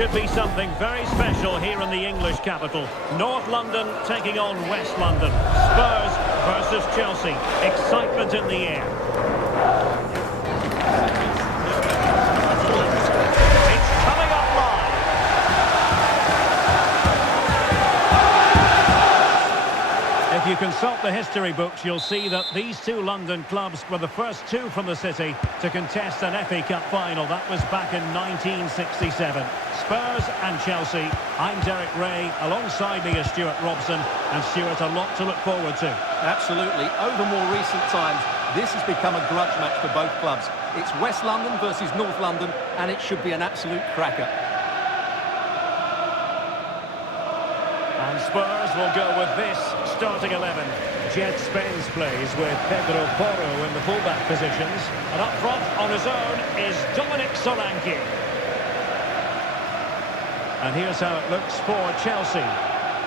should be something very special here in the English capital. North London taking on West London. Spurs versus Chelsea. Excitement in the air. It's coming up live. If you consult the history books, you'll see that these two London clubs were the first two from the city to contest an FA Cup final. That was back in 1967. Spurs and Chelsea. I'm Derek Ray. Alongside me is Stuart Robson. And Stuart, a lot to look forward to. Absolutely. Over more recent times, this has become a grudge match for both clubs. It's West London versus North London, and it should be an absolute cracker. And Spurs will go with this starting 11. Jet Spence plays with Pedro Porro in the fullback positions. And up front on his own is Dominic Solanke. And here's how it looks for Chelsea.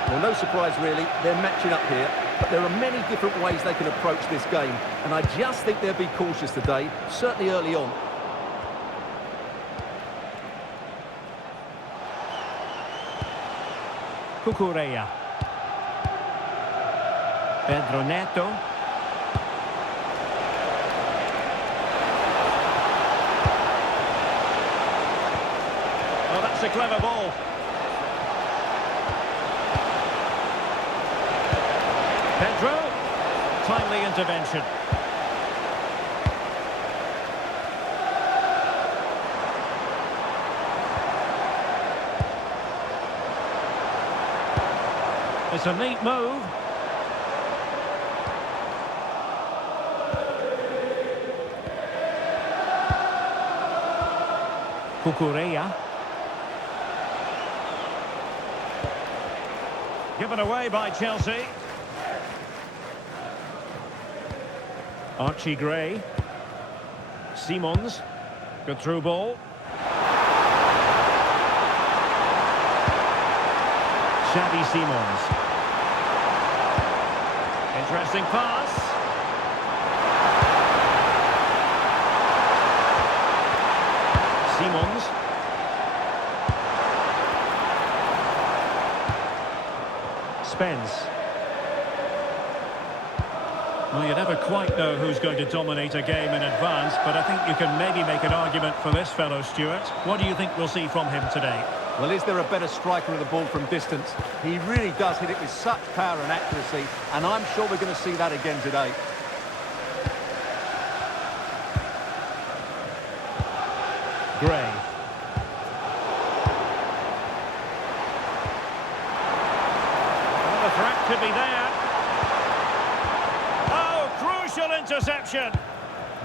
Well, no surprise really, they're matching up here, but there are many different ways they can approach this game, and I just think they'll be cautious today, certainly early on. Cucurella. Pedro Neto. Oh, that's a clever ball. Pedro. Timely intervention. It's a neat move. Cucurella. Given away by Chelsea. Archie Gray. Simons. Good through ball. Xavi Simons. Interesting pass. Simons. Spence. Well, you never quite know who's going to dominate a game in advance, but I think you can maybe make an argument for this fellow, Stuart. What do you think we'll see from him today? Well, is there a better striker of the ball from distance? He really does hit it with such power and accuracy, and I'm sure we're going to see that again today. Gray. Well, the threat could be there. Oh, crucial interception.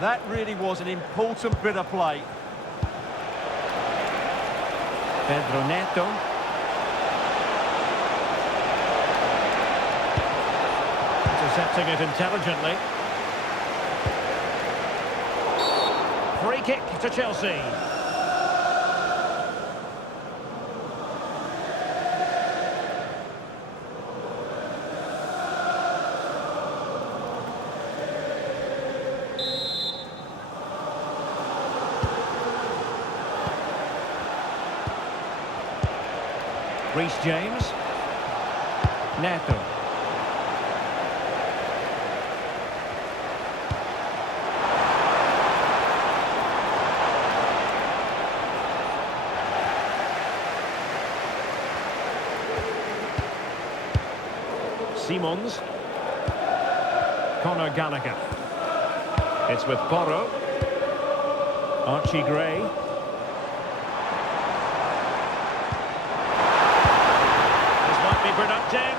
That really was an important bit of play. Pedro Neto. Intercepting it intelligently. Free kick to Chelsea. Reece James. Neto. Simons. Conor Gallagher. It's with Porro. Archie Gray. Productive.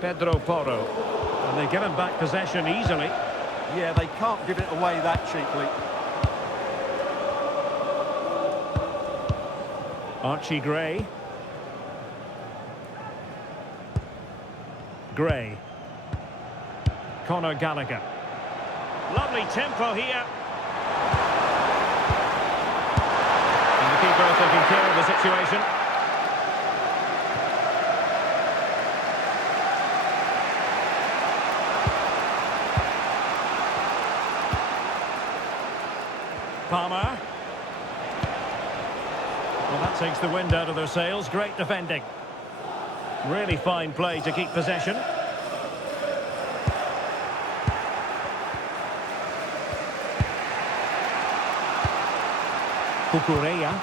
Pedro Porro. And they give him back possession easily. Yeah, they can't give it away that cheaply. Archie Gray. Gray. Conor Gallagher. Lovely tempo here. Keeper taking care of the situation. Palmer. Well, that takes the wind out of their sails. Great defending. Really fine play to keep possession. Cucurella.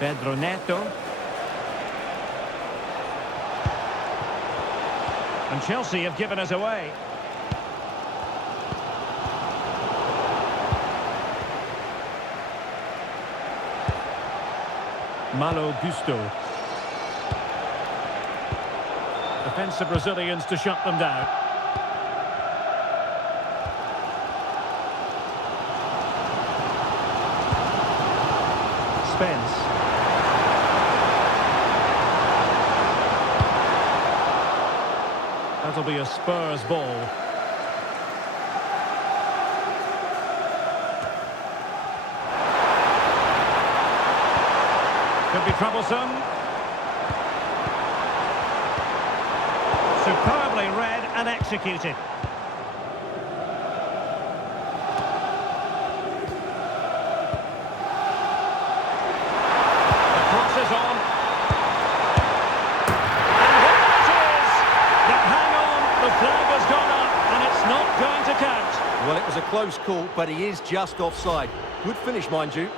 Pedro Neto. And Chelsea have given us away. Malo Gusto. Defensive Brazilians to shut them down. Spence. That'll be a Spurs ball. Could be troublesome. Superbly read and executed. The cross is on. And there it is! But hang on, the flag has gone up and it's not going to count. Well, it was a close call, but he is just offside. Good finish, mind you.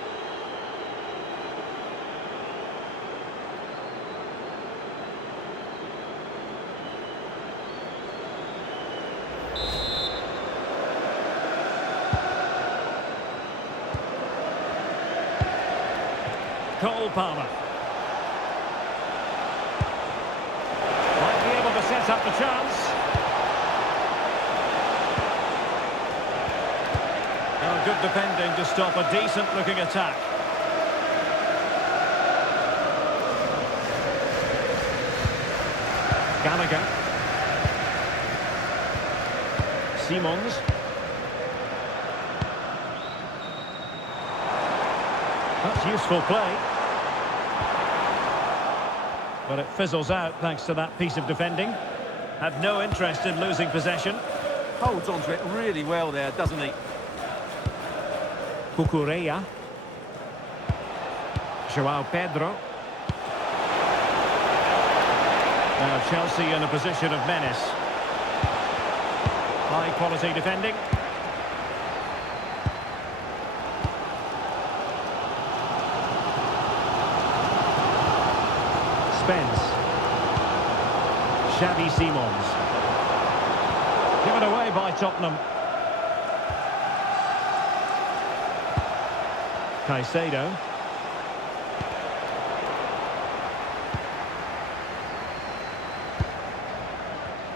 Cole Palmer. Might be able to set up the chance. Oh, good defending to stop a decent-looking attack. Gallagher. Simons. That's useful play. But it fizzles out thanks to that piece of defending. Had no interest in losing possession. Holds on to it really well there, doesn't he? Cucurella. João Pedro. Now Chelsea in a position of menace. High quality defending. Spence. Xavi Simons. Given away by Tottenham. Caicedo.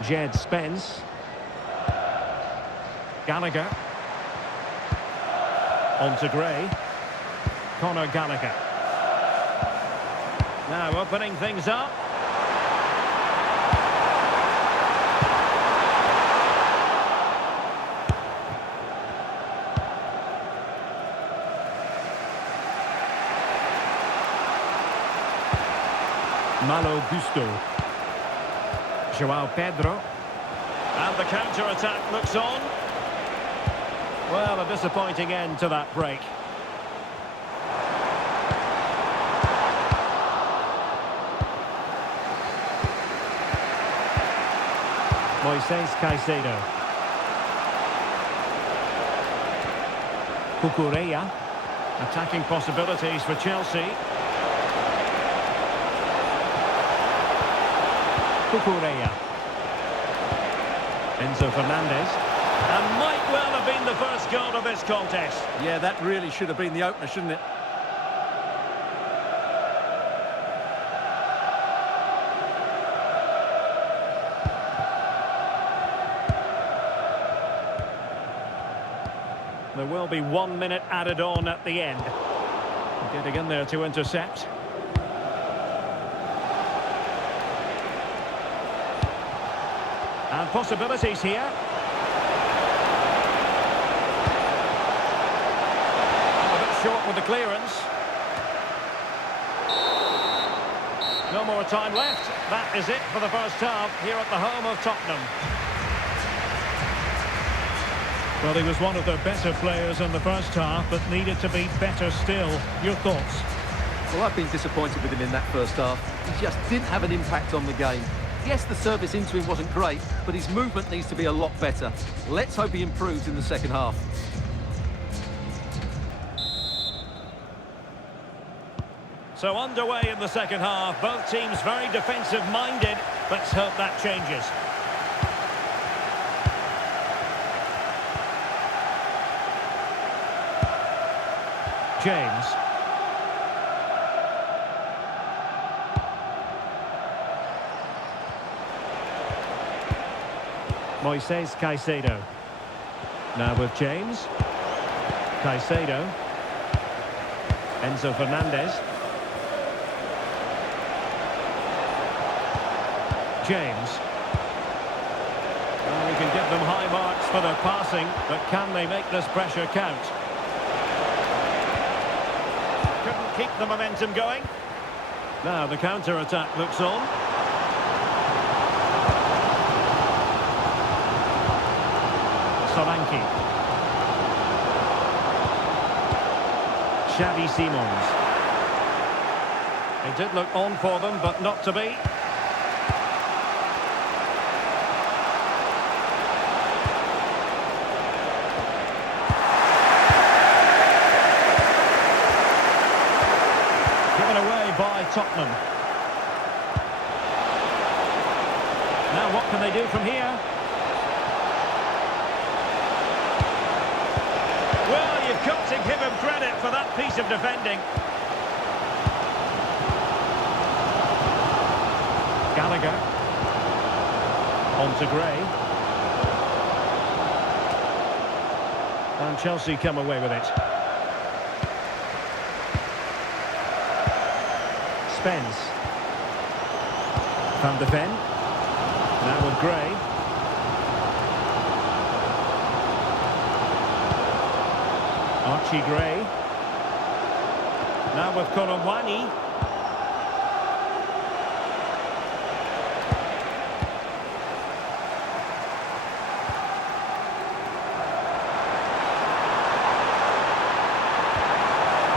Jed Spence. Gallagher. On to Gray. Conor Gallagher. Now opening things up. Malo Gusto. João Pedro. And the counter-attack looks on. Well, a disappointing end to that break. Moises Caicedo. Cucurella. Attacking possibilities for Chelsea. Cucurella. Enzo Fernandez. And might well have been the first goal of this contest. Yeah, that really should have been the opener, shouldn't it? There will be 1 minute added on at the end. Getting in there to intercept. And possibilities here. A bit short with the clearance. No more time left. That is it for the first half here at the home of Tottenham. Well, he was one of the better players in the first half, but needed to be better still. Your thoughts? Well, I've been disappointed with him in that first half. He just didn't have an impact on the game. Yes, the service into him wasn't great, but his movement needs to be a lot better. Let's hope he improves in the second half. So underway in the second half, both teams very defensive-minded. Let's hope that changes. James. Moises Caicedo. Now with James. Caicedo. Enzo Fernandez. James. Well, we can give them high marks for their passing, but can they make this pressure count? Couldn't keep the momentum going. Now the counter-attack looks on. Solanke. Xavi Simons. He did look on for them, but not to be. By Tottenham. Now what can they do from here? Well, you've got to give him credit for that piece of defending. Gallagher. On to Gray. And Chelsea come away with it. Spence. Van de Ven. Now with Gray. Archie Gray. Now with Colomwani.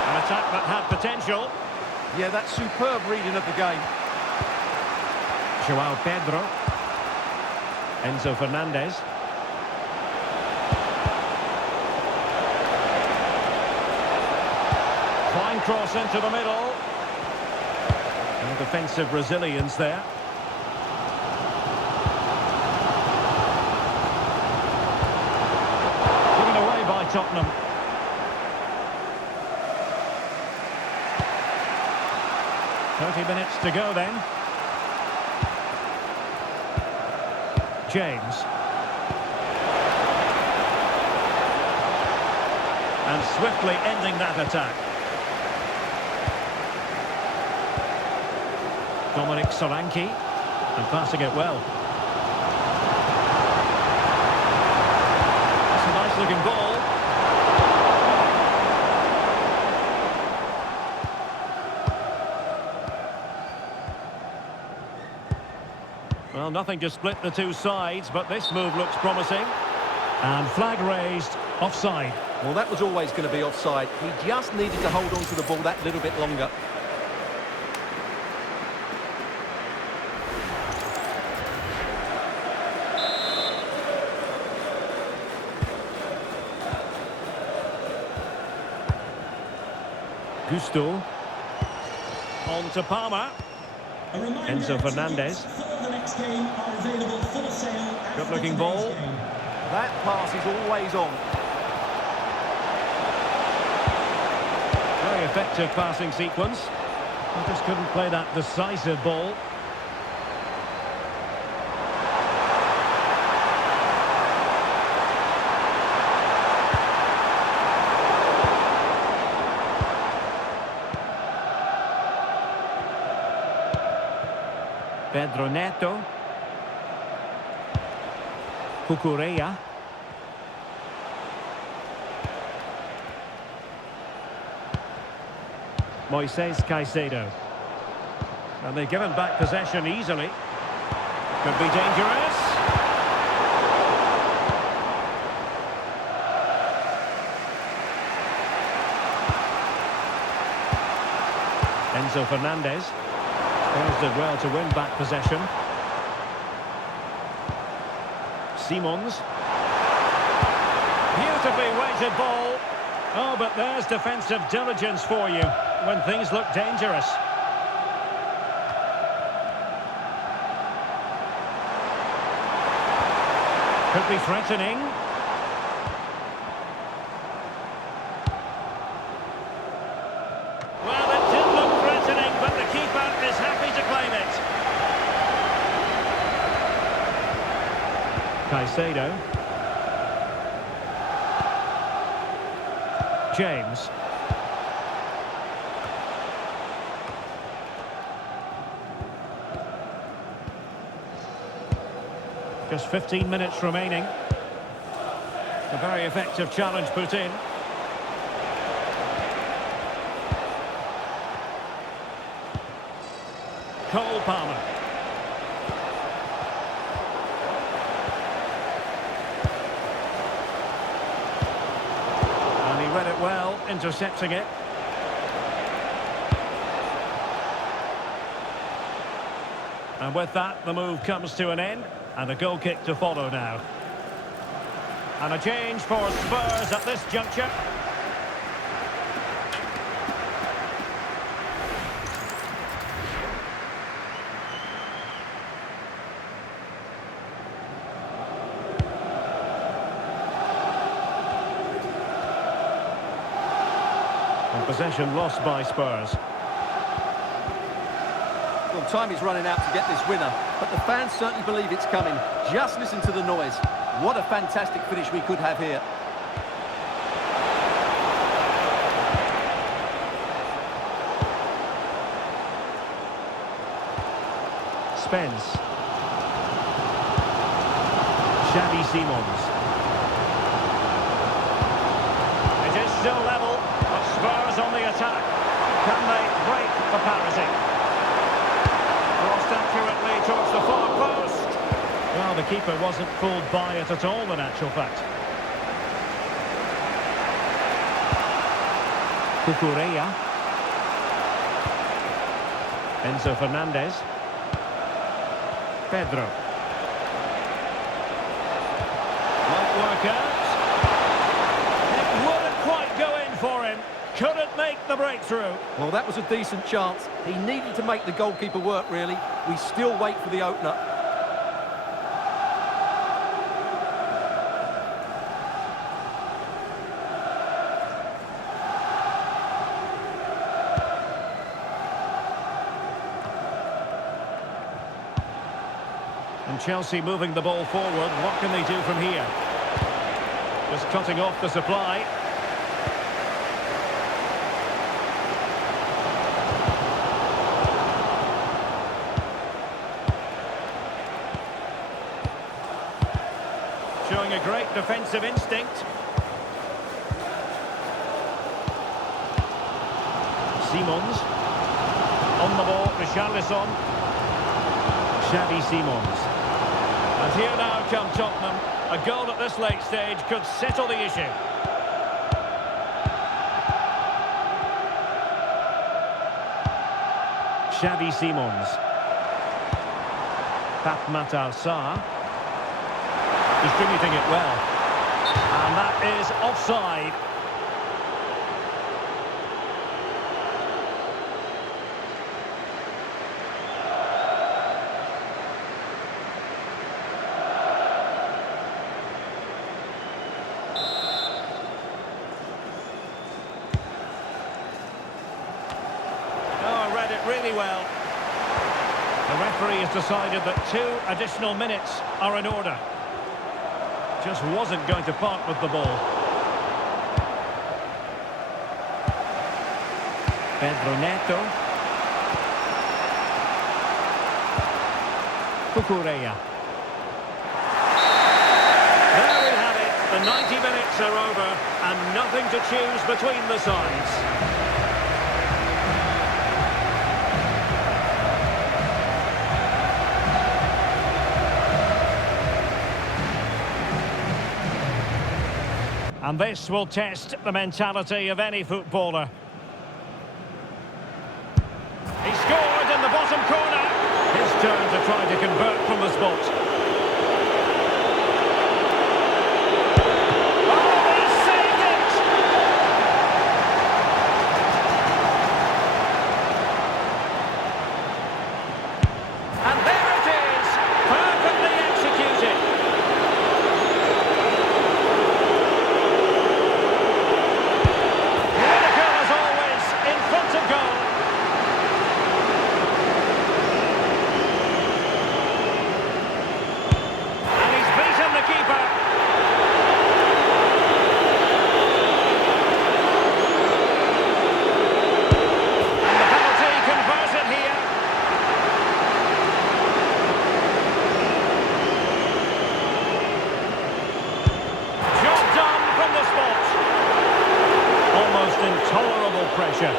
An attack that had potential. Yeah, that's superb reading of the game. João Pedro. Enzo Fernandez. Fine cross into the middle. And defensive resilience there. Given away by Tottenham. Minutes to go then. James. And swiftly ending that attack. Dominic Solanke. And passing it well. That's a nice looking ball. Well, nothing to split the two sides, but this move looks promising. And flag raised, offside. Well, that was always going to be offside. He just needed to hold on to the ball that little bit longer. Gusto. On to Palmer. Enzo Fernandez. Good looking ball. That pass is always on. Very effective passing sequence. He just couldn't play that decisive ball. Pedro Neto. Cucurella. Moises Caicedo. And they've given back possession easily. Could be dangerous. Enzo Fernandez. Spurs did well to win back possession. Simons. Beautifully weighted ball. Oh, but there's defensive diligence for you when things look dangerous. Could be threatening. Well, it did look threatening, but the keeper is happy to claim it. Caicedo. James. Just 15 minutes remaining. A very effective challenge put in. Cole Palmer. And he read it well, intercepting it. And with that, the move comes to an end. And a goal kick to follow now. And a change for Spurs at this juncture. And possession lost by Spurs. Well, time is running out to get this winner, but the fans certainly believe it's coming. Just listen to the noise. What a fantastic finish we could have here. Spence. Xavi Simons. It is still level, but Spurs on the attack. Can they break the parity? Crossed accurately towards the far post. Well, the keeper wasn't fooled by it at all, in actual fact. Cucurella. Enzo Fernandez. Pedro. Might work out. It wouldn't quite go in for him. Couldn't make the breakthrough. Well, that was a decent chance. He needed to make the goalkeeper work, really. We still wait for the opener. And Chelsea moving the ball forward. What can they do from here? Just cutting off the supply. Showing a great defensive instinct. Simons. On the ball, Richarlison. Xavi Simons. And here now come Tottenham. A goal at this late stage could settle the issue. Xavi Simons. Fatmat Sarr. Distributing it well. And that is offside. Really well. The referee has decided that 2 additional minutes are in order. Just wasn't going to part with the ball. Pedro Neto. Cucurella. There we have it. The 90 minutes are over and nothing to choose between the sides. And this will test the mentality of any footballer. try to convert from the spot. Oh, he saved it! And there it is, perfectly executed. Critical as always, in front of goal. And he's beaten the keeper. And the penalty converted here. Job done from the spot. Almost intolerable pressure.